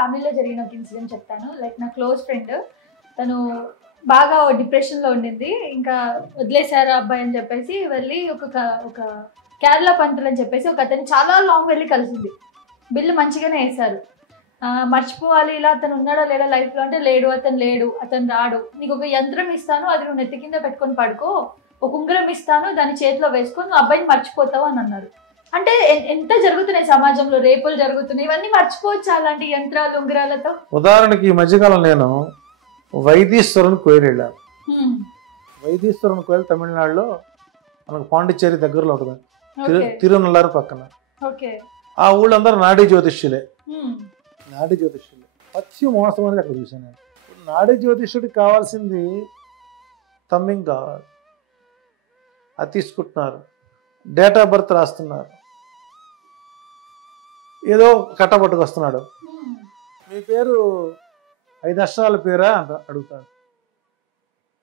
ఫ్యామిలీలో జరిగిన ఒక ఇన్సిడెంట్ చెప్తాను. లైక్ నా క్లోజ్ ఫ్రెండ్, తను బాగా డిప్రెషన్లో ఉండింది. ఇంకా వదిలేశారు అబ్బాయి అని చెప్పేసి వెళ్ళి ఒక కేరళ పంతులు అని చెప్పేసి ఒక అతను చాలా లాంగ్ వెళ్ళి కలిసింది. బిల్లు మంచిగానే వేశారు. మర్చిపోవాలి ఇలా అతను ఉన్నాడా లేడా లైఫ్లో అంటే లేడు, అతను రాడు, నీకు ఒక యంత్రం ఇస్తాను, అది నువ్వు నెత్తి కింద పెట్టుకొని పడుకో, ఒక ఉంగరం ఇస్తాను, దాని చేతిలో వేసుకొని నువ్వు అబ్బాయిని మర్చిపోతావు అని అన్నారు. అంటే ఎంత జరుగుతున్నాయి సమాజంలో, రేపులు జరుగుతున్నాయి, ఇవన్నీ మర్చిపోవచ్చు అలాంటి యంత్రాలు ఉంగరాలతో. ఉదాహరణకి ఈ మధ్యకాలం నేను వైదీశ్వరన్ కోయిల్ వెళ్ళాను. వైదీశ్వరన్ కోయిల్ తమిళనాడులో మనకు పాండిచ్చేరి దగ్గరలో ఉంటుంది, తిరునల్లారు పక్కన. ఆ ఊళ్ళందరూ నాడీ జ్యోతిష్యులే. పచ్చి మోసం అనేది అక్కడ చూసాను నేను. నాడీ జ్యోతిష్యుడికి కావాల్సింది తమ్మింగ్ కావాలి, అది తీసుకుంటున్నారు, డేట్ ఆఫ్ బర్త్ రాస్తున్నారు, ఏదో కట్టబట్టుకు వస్తున్నాడు. మీ పేరు 5 అక్షరాల పేరా అంట అడుగుతాడు.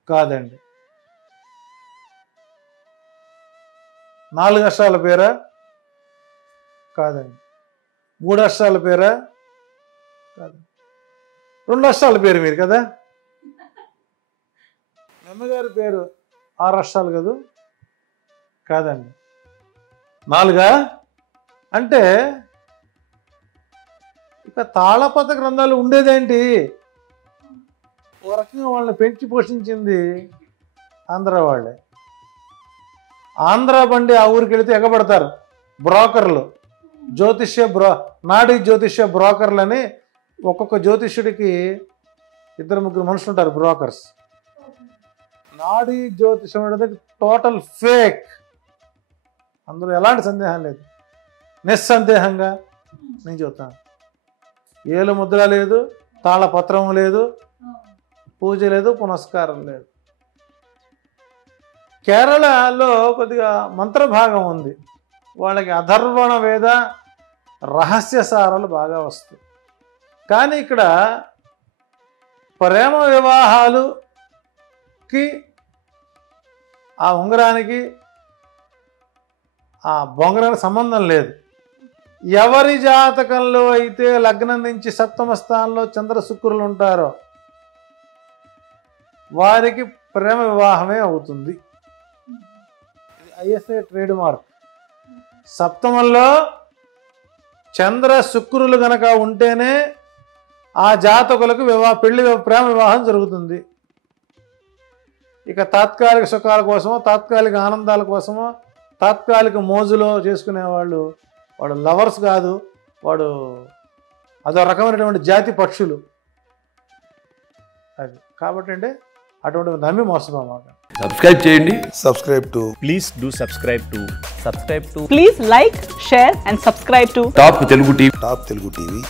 కాదండి. 4 అక్షరాల పేరా? కాదండి. 3 అక్షరాల పేరా? కాదు. 2 అక్షరాల పేరు మీరు కదా. మీ అమ్మగారి పేరు 6 అక్షరాలు కదా? కాదండి. 4 అంటే ఇక తాళపత్ర గ్రంథాలు ఉండేదేంటి? ఓ రకంగా వాళ్ళని పెంచి పోషించింది ఆంధ్ర వాళ్ళే. ఆంధ్ర బండి ఆ ఊరికి వెళితే ఎగబడతారు బ్రోకర్లు, నాడీ జ్యోతిష్య బ్రోకర్లని. ఒక్కొక్క జ్యోతిష్యుడికి 2-3 మనుషులు ఉంటారు బ్రోకర్స్. నాడీ జ్యోతిష్యం అనేది టోటల్ ఫేక్, అందులో ఎలాంటి సందేహం లేదు. నిస్సందేహంగా నేను చెబుతాను, ఏలు ముద్ర లేదు, తాళపత్రం లేదు, పూజ లేదు, పునస్కారం లేదు. కేరళలో కొద్దిగా మంత్రభాగం ఉంది, వాళ్ళకి అధర్వణ వేద రహస్యసారాలు బాగా వస్తాయి. కానీ ఇక్కడ ప్రేమ వివాహాలుకి ఆ ఉంగరానికి ఆ బొంగరానికి సంబంధం లేదు. ఎవరి జాతకంలో అయితే లగ్నం నుంచి 7వ స్థానంలో చంద్ర శుక్రులు ఉంటారో వారికి ప్రేమ వివాహమే అవుతుంది. ISI trademark. 7మంలో చంద్ర శుక్రులు గనక ఉంటేనే ఆ జాతకులకు ప్రేమ వివాహం జరుగుతుంది. ఇక తాత్కాలిక సుఖాల కోసమో, తాత్కాలిక ఆనందాల కోసమో, తాత్కాలిక మోజులో చేసుకునేవాళ్ళు వాడు లవర్స్ కాదు, వాడు అదో రకమైనటువంటి జాతి పక్షులు. అది కాబట్టి అంటే అటువంటి నమ్మి మోసపోమాక. సబ్స్క్రైబ్ చేయండి. Please do subscribe to please like, share and subscribe to top Telugu TV. Top Telugu TV.